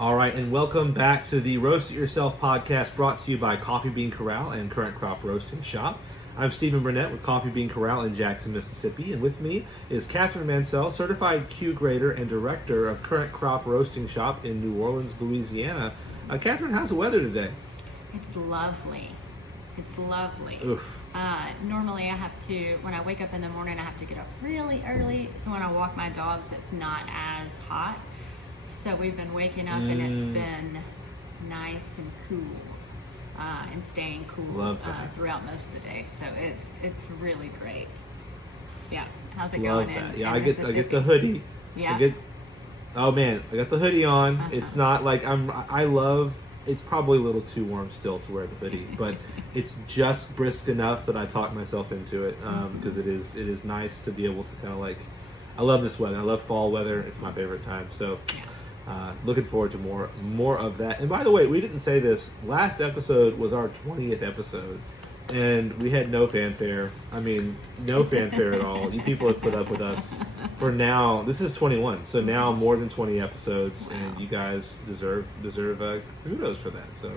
All right, and welcome back to the Roast It Yourself podcast brought to you by Coffee Bean Corral and Current Crop Roasting Shop. I'm Stephen Burnett with Coffee Bean Corral in Jackson, Mississippi, and with me is Catherine Mansell, certified Q grader and director of Current Crop Roasting Shop in New Orleans, Louisiana. Catherine, how's the weather today? It's lovely. It's lovely. Oof. Normally when I wake up in the morning, I have to get up really early. So when I walk my dogs, it's not as hot. So we've been waking up and it's been nice and cool and staying cool throughout most of the day. So it's really great. Yeah. How's it Love going? That. I get the hoodie. Yeah. I got the hoodie on. Uh-huh. It's not like it's probably a little too warm still to wear the hoodie, but it's just brisk enough that I talk myself into it because it is nice to be able to kind of I love this weather. I love fall weather. It's my favorite time. So looking forward to more of that. And by the way, we didn't say this. Last episode was our 20th episode, and we had no fanfare. I mean, no fanfare at all. You people have put up with us for now. This is 21, so now more than 20 episodes, wow. And you guys deserve kudos for that. So,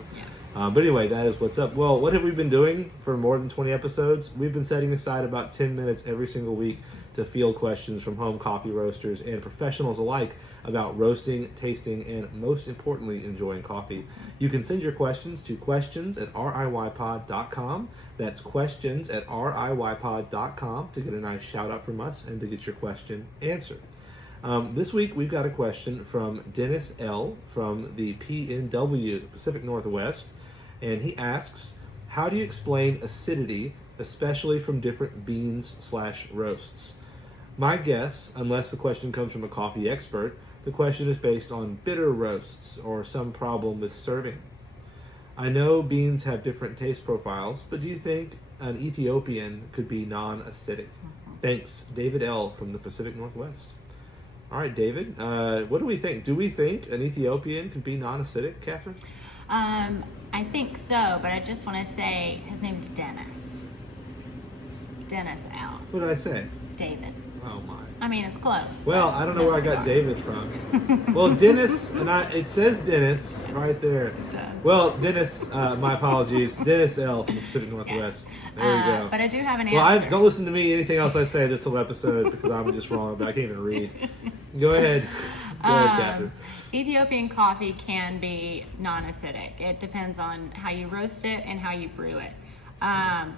but anyway, that is what's up. Well, what have we been doing for more than 20 episodes? We've been setting aside about 10 minutes every single week to field questions from home coffee roasters and professionals alike about roasting, tasting, and most importantly, enjoying coffee. You can send your questions to questions@riypod.com. That's questions@riypod.com to get a nice shout out from us and to get your question answered. This week, we've got a question from Dennis L. from the PNW, Pacific Northwest, and he asks, how do you explain acidity, especially from different beans/roasts? My guess, unless the question comes from a coffee expert, the question is based on bitter roasts or some problem with serving. I know beans have different taste profiles, but do you think an Ethiopian could be non-acidic? Thanks, David L. from the Pacific Northwest. All right, David, what do we think? Do we think an Ethiopian could be non-acidic, Catherine? I think so, but I just want to say his name is Dennis. Dennis L. What did I say? David. Oh my. I mean, it's close. Well, I don't know where I got David from. Well, Dennis, it says Dennis right there. It does. Well, Dennis, my apologies. Dennis L. from the Pacific Northwest. There you go. But I do have an Well, answer. don't listen to me, anything else I say this whole episode, because I'm just wrong, but I can't even read. Go ahead. Go ahead, Catherine. Ethiopian coffee can be non-acidic. It depends on how you roast it and how you brew it.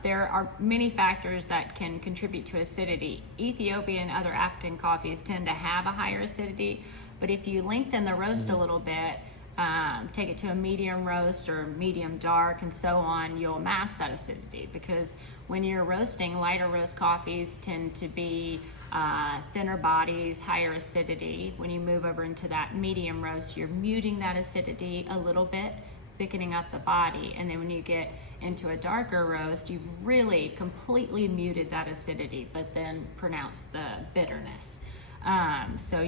There are many factors that can contribute to acidity. Ethiopian and other African coffees tend to have a higher acidity, but if you lengthen the roast a little bit, take it to a medium roast or medium dark and so on, you'll mask that acidity, because when you're roasting, lighter roast coffees tend to be thinner bodies, higher acidity. When you move over into that medium roast, you're muting that acidity a little bit, thickening up the body, and then when you get into a darker roast, you've really completely muted that acidity, but then pronounced the bitterness. So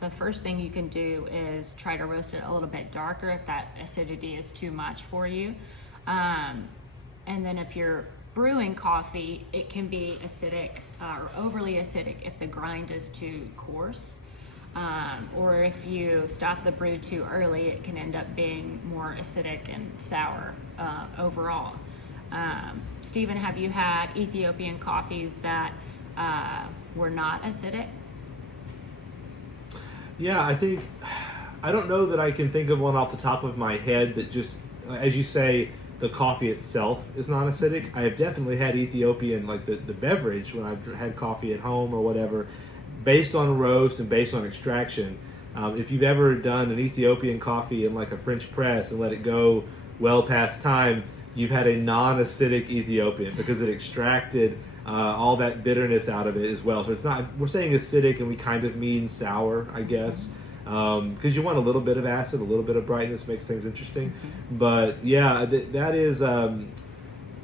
the first thing you can do is try to roast it a little bit darker if that acidity is too much for you. And then if you're brewing coffee, it can be acidic or overly acidic if the grind is too coarse. Or if you stop the brew too early, it can end up being more acidic and sour overall. Stephen, have you had Ethiopian coffees that were not acidic? Yeah, I don't know that I can think of one off the top of my head that just, as you say, the coffee itself is not acidic. I have definitely had Ethiopian, like the beverage, when I've had coffee at home or whatever, based on roast and based on extraction. If you've ever done an Ethiopian coffee in like a French press and let it go well past time, you've had a non-acidic Ethiopian because it extracted all that bitterness out of it as well. So it's not, we're saying acidic and we kind of mean sour, I guess, because you want a little bit of acid, a little bit of brightness, makes things interesting. But yeah, that is,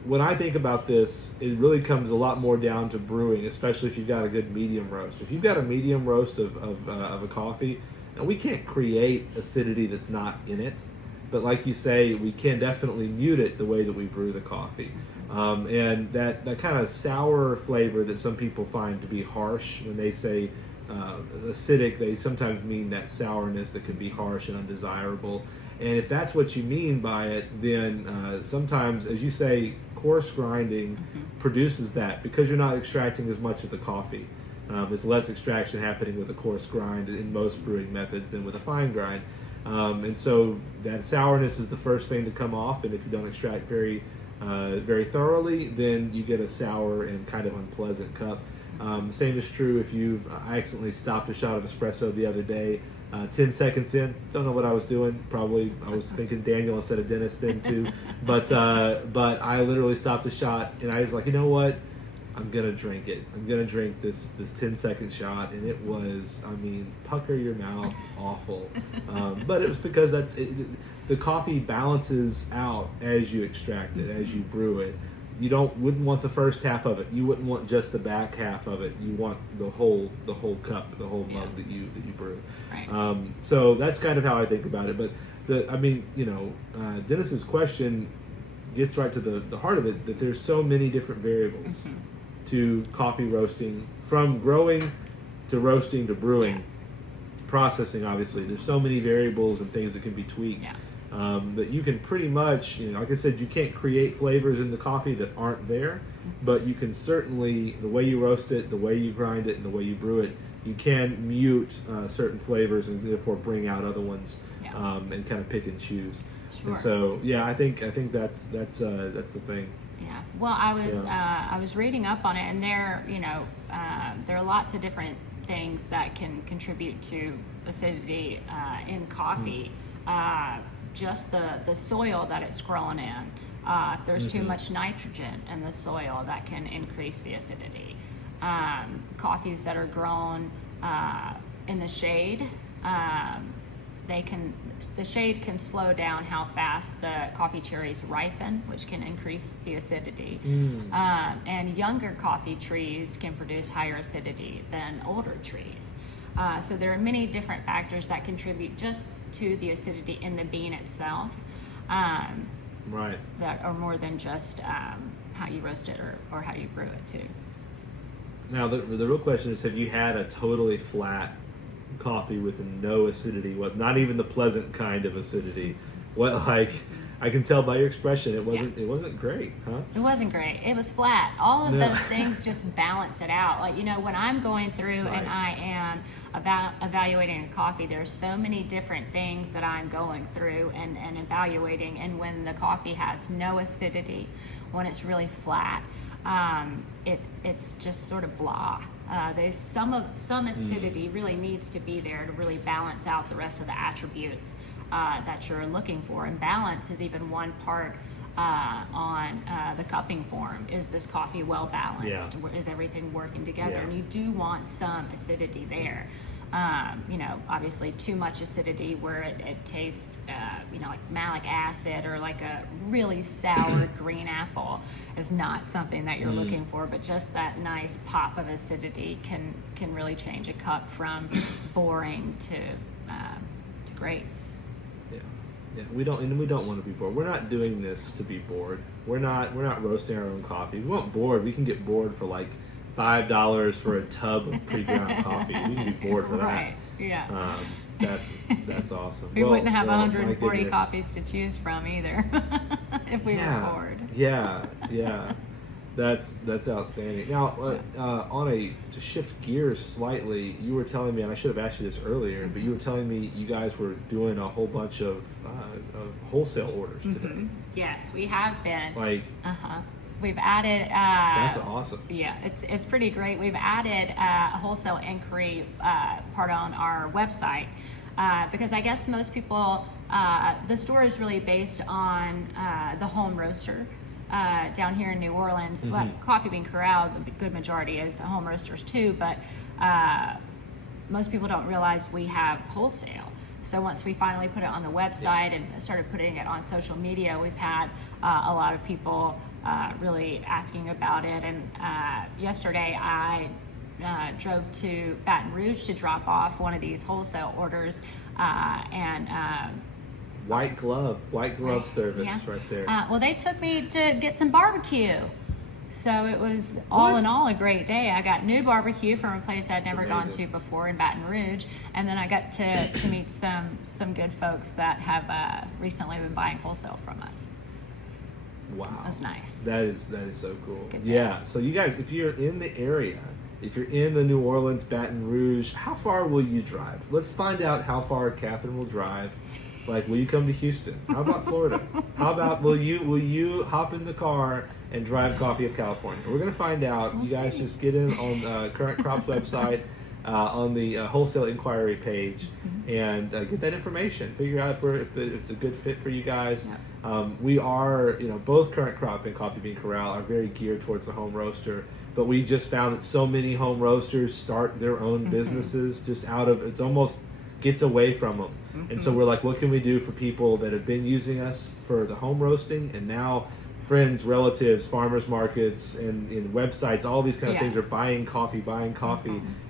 when I think about this, it really comes a lot more down to brewing, especially if you've got a good medium roast. If you've got a medium roast of a coffee, and we can't create acidity that's not in it, but like you say, we can definitely mute it the way that we brew the coffee. And that kind of sour flavor that some people find to be harsh when they say acidic, they sometimes mean that sourness that can be harsh and undesirable. And if that's what you mean by it, then sometimes, as you say, coarse grinding produces that because you're not extracting as much of the coffee. There's less extraction happening with a coarse grind in most brewing methods than with a fine grind. And so that sourness is the first thing to come off, and if you don't extract very thoroughly, then you get a sour and kind of unpleasant cup. Same is true if I accidentally stopped a shot of espresso the other day, 10 seconds in, don't know what I was doing. Probably I was thinking Daniel instead of Dennis then too. But I literally stopped a shot and I was like, you know what? I'm gonna drink it. I'm gonna drink this 10-second shot, and it was, I mean, pucker your mouth, awful. But it was because the coffee balances out as you extract it, as you brew it. You wouldn't want the first half of it. You wouldn't want just the back half of it. You want the whole cup, the whole mug that you brew. Right. So that's kind of how I think about it. But Dennis's question gets right to the heart of it, that there's so many different variables to coffee roasting, from growing to roasting to brewing, processing. Obviously, there's so many variables and things that can be tweaked. That you can pretty much, like I said, you can't create flavors in the coffee that aren't there, but you can certainly, the way you roast it, the way you grind it, and the way you brew it, you can mute certain flavors and therefore bring out other ones, and kind of pick and choose. Sure. And so, I think that's the thing. Yeah. Well, I was reading up on it, and there are lots of different things that can contribute to acidity in coffee. Just the soil that it's grown in. If there's too much nitrogen in the soil, that can increase the acidity. Coffees that are grown in the shade, the shade can slow down how fast the coffee cherries ripen, which can increase the acidity. And younger coffee trees can produce higher acidity than older trees. So there are many different factors that contribute just to the acidity in the bean itself. Right. That are more than just how you roast it or how you brew it too. Now the real question is, have you had a totally flat coffee with no acidity? What? Not even the pleasant kind of acidity. What, like? I can tell by your expression, it wasn't great, huh? It wasn't great. It was flat. All of those things just balance it out. Like, when I'm going through and I am evaluating a coffee, there's so many different things that I'm going through and evaluating. And when the coffee has no acidity, when it's really flat, it's just sort of blah. There's some acidity really needs to be there to really balance out the rest of the attributes that you're looking for. And balance is even one part on the cupping form. Is this coffee well balanced? Is everything working together? And you do want some acidity there. Obviously too much acidity where it tastes, like malic acid or like a really sour green apple is not something that you're looking for, but just that nice pop of acidity can really change a cup from boring to great. Yeah, we don't want to be bored. We're not doing this to be bored. We're not roasting our own coffee. If we want bored, we can get bored for like $5 for a tub of pre-ground coffee. We can be bored for that. Right. Yeah. That's awesome. We wouldn't have 140 coffees to choose from either if we were bored. Yeah. That's outstanding. Now, to shift gears slightly, you were telling me, and I should have asked you this earlier, but you were telling me you guys were doing a whole bunch of wholesale orders today. Yes, we have been. We've added. That's awesome. Yeah, it's pretty great. We've added a wholesale inquiry part on our website because I guess most people, the store is really based on the home roaster. Down here in New Orleans, but Coffee Bean Corral, the good majority is home roasters too, but most people don't realize we have wholesale. So once we finally put it on the website and started putting it on social media, we've had a lot of people really asking about it. And yesterday I drove to Baton Rouge to drop off one of these wholesale orders and White glove service right there. Well, they took me to get some barbecue. So it was all in What? all a great day. I got new barbecue from a place I'd never gone amazing. to before in Baton Rouge, and then I got to meet some good folks that have recently been buying wholesale from us. Wow. It was nice. That is so cool. good day. Yeah. So you guys, if you're in the area, if you're in the New Orleans, Baton Rouge, how far will you drive? Let's find out how far Catherine will drive. Like, will you come to Houston? How about Florida? How about will you hop in the car and drive coffee up California? We're gonna find out. We'll You guys see. just get in on Current Crops website. On the wholesale inquiry page, and get that information. Figure out if it's a good fit for you guys. We are, both Current Crop and Coffee Bean Corral are very geared towards the home roaster, but we just found that so many home roasters start their own businesses just out of, it's almost gets away from them. And so we're like, what can we do for people that have been using us for the home roasting, and now friends, relatives, farmers markets, and in websites, all these kind of things are buying coffee,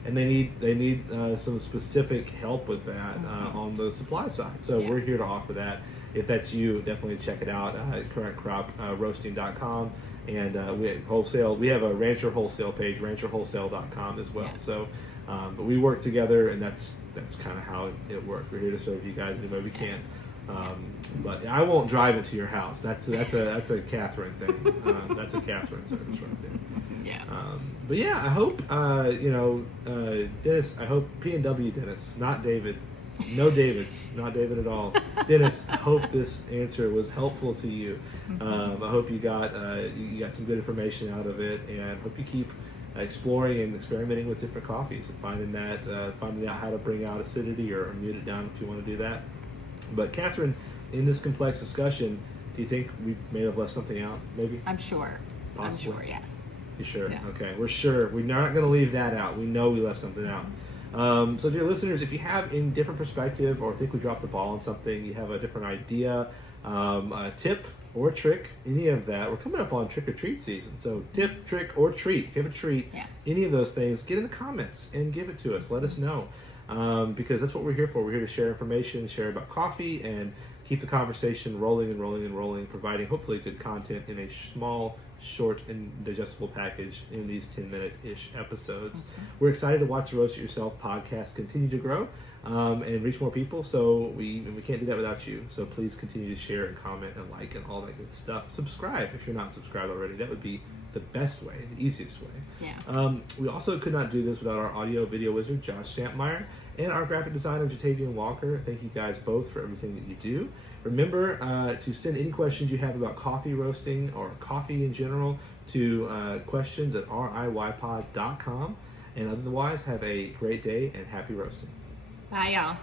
and they need some specific help with that on the supply side. So we're here to offer that. If that's you, definitely check it out at currentcroproasting.com. And we have wholesale. We have a Rancher Wholesale page, rancherwholesale.com as well. Yeah. So, but we work together, and that's kind of how it works. We're here to serve you guys any way we can. But I won't drive it to your house. That's a Catherine thing. That's a Catherine service right there. Yeah. But yeah, I hope Dennis. I hope P&W Dennis, not David. No Davids, not David at all. Dennis, I hope this answer was helpful to you. I hope you got some good information out of it, and hope you keep exploring and experimenting with different coffees and finding out how to bring out acidity or mute it down if you want to do that. But Catherine, in this complex discussion, do you think we may have left something out? Maybe. I'm sure. Possibly. I'm sure. Yes. You sure? Yeah. Okay, we're sure. We're not going to leave that out. We know we left something out. So, dear listeners, if you have a different perspective or think we dropped the ball on something, you have a different idea, a tip or trick, any of that, we're coming up on trick or treat season. So, tip, trick, or treat. If you have a treat, any of those things, get in the comments and give it to us. Let us know. Because that's what we're here for. We're here to share information, share about coffee, and keep the conversation rolling and rolling and rolling, providing hopefully good content in a small, short, and digestible package in these 10-minute-ish episodes. We're excited to watch the Roast It Yourself podcast continue to grow and reach more people. So we can't do that without you. So please continue to share and comment and like and all that good stuff. Subscribe if you're not subscribed already. That would be the best way, the easiest way. Yeah. We also could not do this without our audio video wizard, Josh Sampmeyer, and our graphic designer, Jatavian Walker. Thank you guys both for everything that you do. Remember to send any questions you have about coffee roasting or coffee in general to questions at riypod.com. And otherwise, have a great day and happy roasting. Bye, y'all.